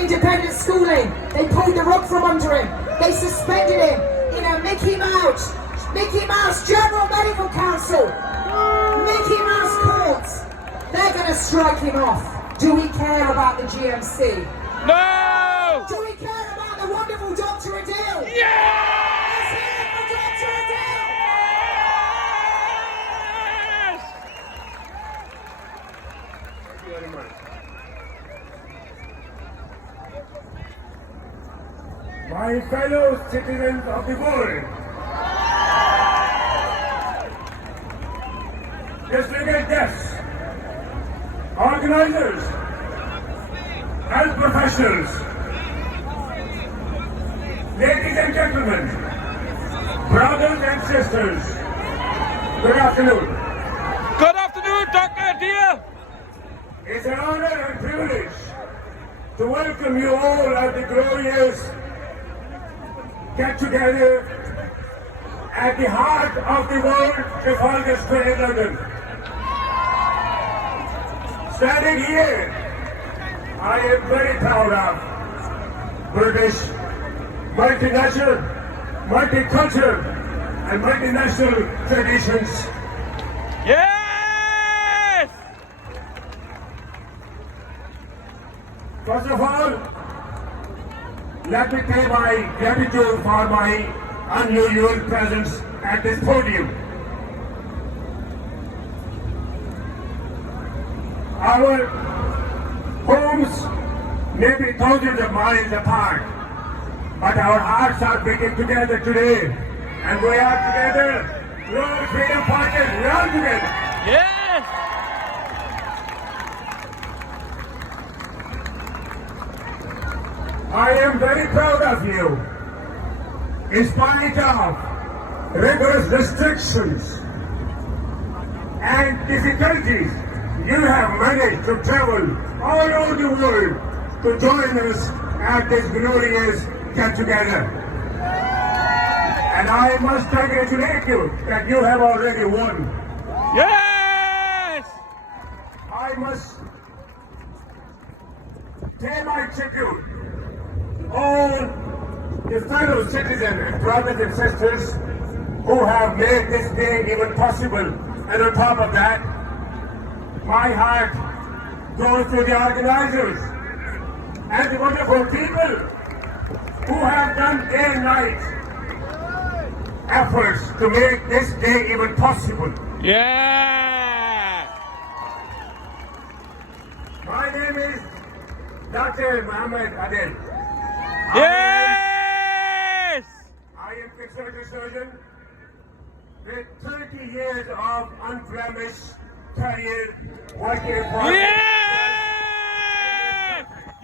independent schooling. They pulled the rug from under him. They suspended him in a Mickey Mouse General Medical Council, Mickey Mouse courts. They're going to strike him off. Do we care about the GMC? No! Do we care about the wonderful Dr. Adil? Yes! Let's hear it for Dr. Adil! Thank you very much. My fellow citizens of the world, just look at this. Organizers, health professionals, ladies and gentlemen, brothers and sisters, good afternoon. Good afternoon, Dr. Dear. It's an honor and privilege to welcome you all at the glorious get-together at the heart of the world, Trafalgar Square in London. Standing here, I am very proud of British multinational, multicultural, and multinational traditions. Yes! First of all, let me pay my gratitude for my unusual presence at this podium. Our homes may be thousands of miles apart, but our hearts are beating together today, and we are together. World Freedom Fighters, we are together. Yes! I am very proud of you. In spite of rigorous restrictions and difficulties, you have managed to travel all over the world to join us at this glorious get-together. And I must congratulate you that you have already won. Yes! I must pay my tribute to all the fellow citizens and brothers and sisters who have made this day even possible. And on top of that, my heart goes to the organizers and the wonderful people who have done day and night efforts to make this day even possible. Yeah! My name is Dr. Muhammad Adil. Yes! I am consultant surgeon with 30 years of unblemished career working for Yes!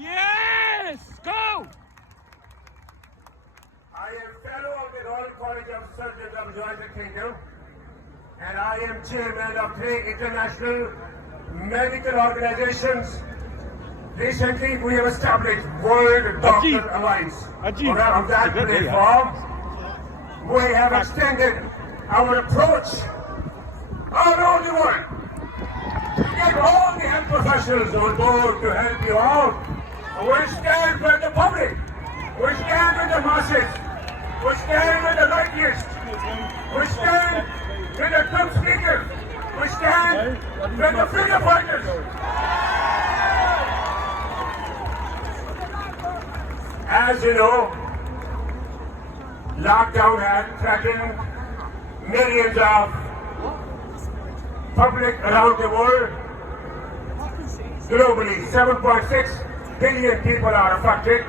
Yes! Go! I am fellow of the Royal College of Surgeons of the United Kingdom, and I am chairman of 3 international medical organizations. Recently, we have established World Doctor Alliance. On that platform, we have extended our approach all over the world to get all the health professionals on board to help you out. We stand with the public. We stand with the masses. We stand with the lobbyists. We stand with the Trump speakers. We stand with the freedom fighters. As you know, lockdown has threatened millions of public around the world. Globally, 7.6 billion people are affected.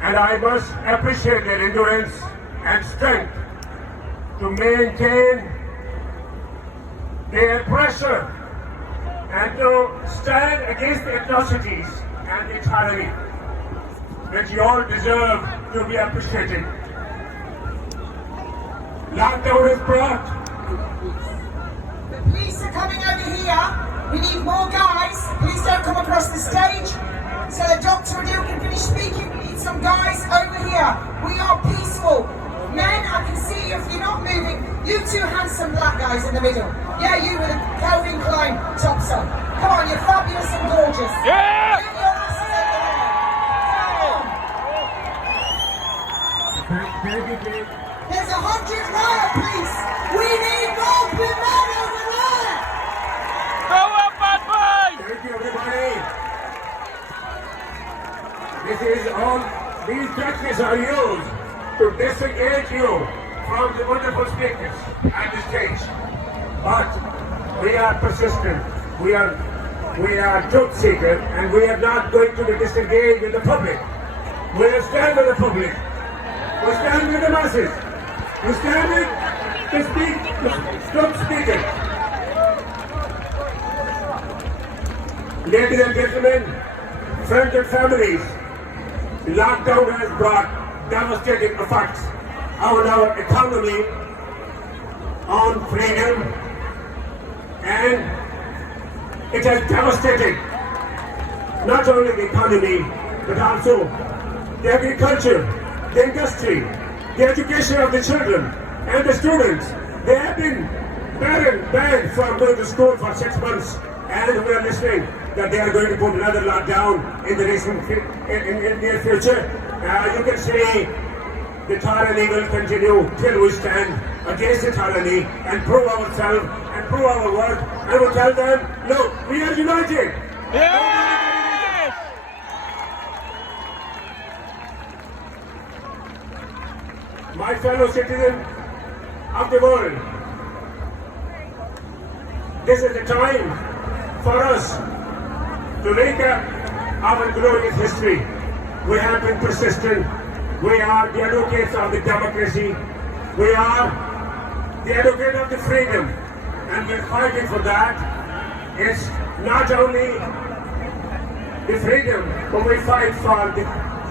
And I must appreciate their endurance and strength to maintain their pressure and to stand against the atrocities and the tyranny which you all deserve to be appreciated. Lockdown is brought. The police are coming over here. We need more guys. Please don't come across the stage so that Dr. Adil can finish speaking. We need some guys over here. We are peaceful. Men, I can see you if you're not moving. You two handsome black guys in the middle. Yeah, you with a Calvin Klein tops on. Come on, you're fabulous and gorgeous. Yeah! Move your Keep quiet, please. We need more women over there. Go up, bad boy! Thank you, everybody. This is all. These tactics are used to disengage you from the wonderful speakers at the stage. But we are persistent. We are truth seekers, and we are not going to be disengaged with the public. We will stand with the public. We stand with the masses. We stand with the truth speakers. Ladies and gentlemen, friends and families, the lockdown has brought devastating effects on our economy, on freedom, and it has devastated not only the economy, but also the agriculture, the industry, the education of the children and the students. They have been banned from going to school for 6 months, and we are listening that they are going to put another lockdown in the near future. You can say the tyranny will continue till we stand against the tyranny and prove ourselves and prove our worth, and we tell them, look, we are united. Yes! My fellow citizens of the world, this is the time for us to recap our glorious history. We have been persistent. We are the advocates of the democracy. We are the advocates of the freedom. And we're fighting for that. It's not only the freedom, but we fight for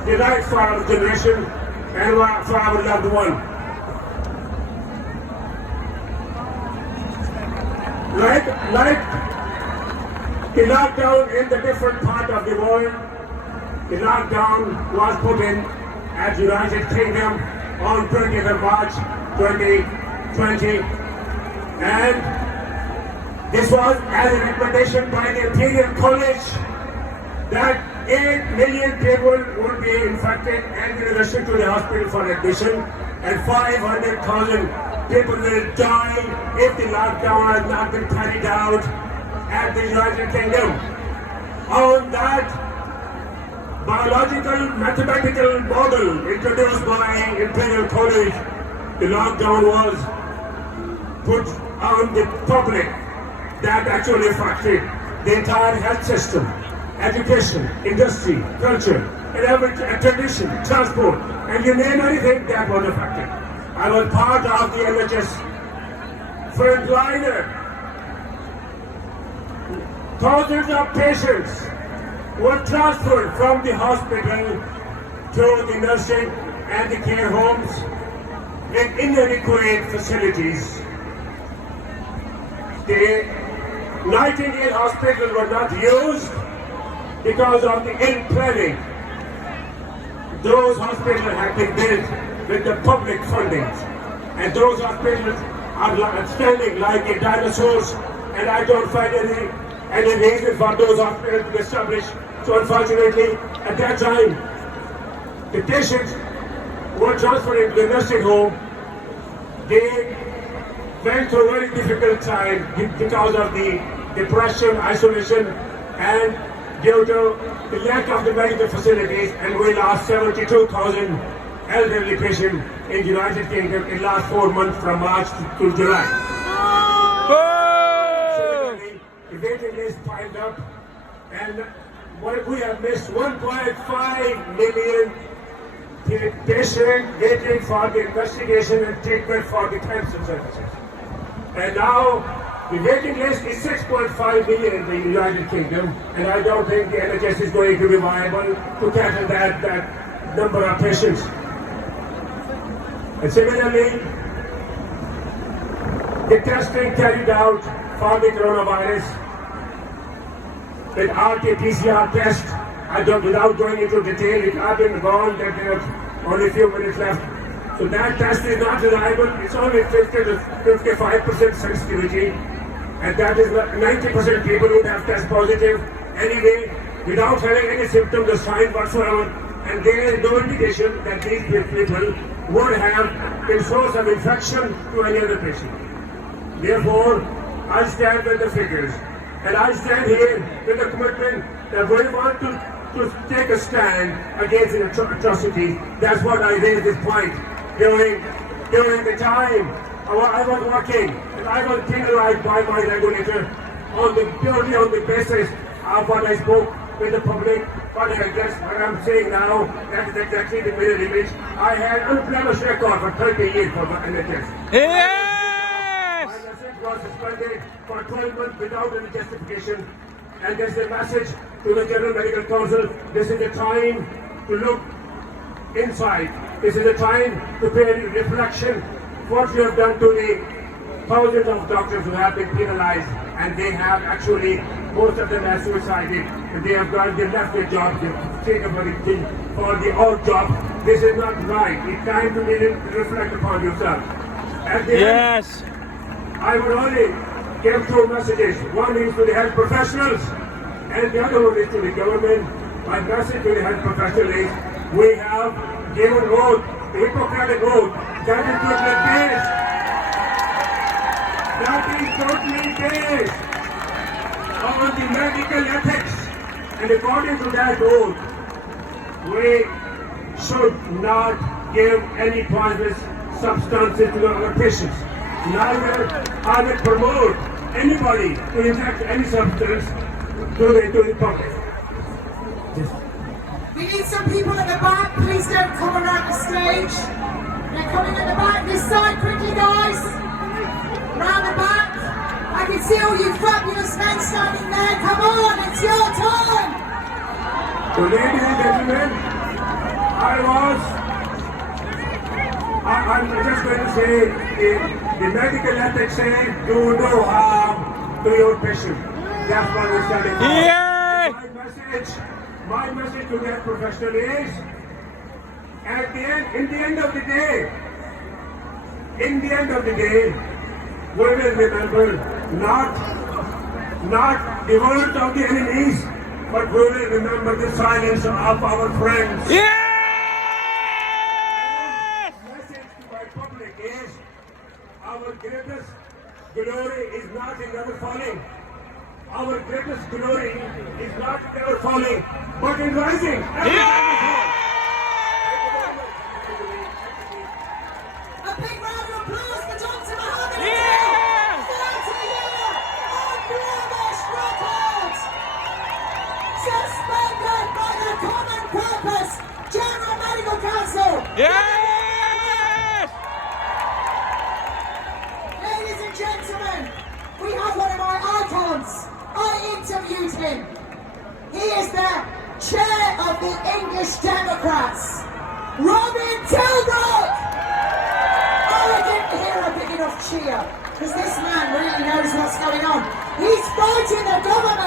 the rights for our generation and for our loved one. Like the lockdown in the different part of the world, the lockdown was put in at United Kingdom on 20th of March 2020, and this was as a recommendation by the Imperial College that 8 million people would be infected and be rushed to the hospital for admission, and 500,000 people will die if the lockdown has not been carried out at the United Kingdom. On that biological mathematical model introduced by Imperial College, the lockdown was put on the public that actually affected the entire health system, education, industry, culture, and every tradition, transport, and you name anything that was affected. I was part of the NHS frontliner. Thousands of patients were transferred from the hospital to the nursing and the care homes with inadequate facilities. The Nightingale hospitals were not used because of the ill planning. Those hospitals have been built with the public funding, and those hospitals are standing like the dinosaurs, and I don't find any reason for those hospitals to be established. So unfortunately, at that time, the patients were transferred into the nursing home. They went through a very difficult time because of the depression, isolation, and due to the lack of the medical facilities, and we lost 72,000 elderly patients in the United Kingdom in the last 4 months from March to July. Similarly, the waiting list piled up, and what we have missed 1.5 million patients waiting for the investigation and treatment for the cancer services. And now the waiting list is 6.5 million in the United Kingdom, and I don't think the NHS is going to be viable to tackle that number of patients. And similarly, the testing carried out for the coronavirus with RT-PCR test, without going into detail, I've been warned that there are only a few minutes left. So that test is not reliable. It's only 50 to 55% sensitivity, and that is 90% people would have test positive anyway, without having any symptoms or sign whatsoever, and there is no indication that these people would have been source of infection to any other patient. Therefore, I stand with the figures, and I stand here with the commitment that we want to take a stand against the atrocity. That's what I raised this point during the time I was working, and I was penalized by my regulator purely on the basis of what I spoke with the public. What I'm saying now, that is exactly the mirror image. I had unblemished record for 30 years for the NHS. Yes! My message was suspended for 12 months without any justification. And this is a message to the General Medical Council. This is the time to look inside. This is the time to pay reflection what you have done to the thousands of doctors who have been penalized, and they have actually, most of them have suicided, and they left their job, they take up everything for the odd job. This is not right. It's time to reflect upon yourself. At the Yes! end, I would only give two messages. One is to the health professionals, and the other one is to the government. My message to the health professionals is, we have given oath, the Hippocratic oath, that is totally based. That is totally based on the medical ethics. And according to that oath, we should not give any poisonous substances to our patients. Neither I will promote anybody to inject any substance to the public. We need some people at the back. Please don't come around the stage. They're coming at the back. This side, quickly, guys. Round the back. I can see all you fabulous men standing there. Come on, it's your time. So, ladies and gentlemen, I'm just going to say, the medical ethics say, do no harm to your patient. That's what we're standing for. Yay! My message to that professional is, in the end of the day, we will remember not the words of the enemies, but we will remember the silence of our friends. Yes! The message to my public is, our greatest glory is not in never falling. Our greatest glory is not in never falling, but in rising. A big round of applause for Dr. Mohammed. Yeah! 30 year unblemished record. Suspended by the Common Purpose General Medical Council. Yes! Ladies and gentlemen, we have one of my icons. I interviewed him. He is the chair of the English Democrats, Robin Tilbrook. Oh, I didn't hear a big enough cheer, because this man really knows what's going on. He's fighting the government.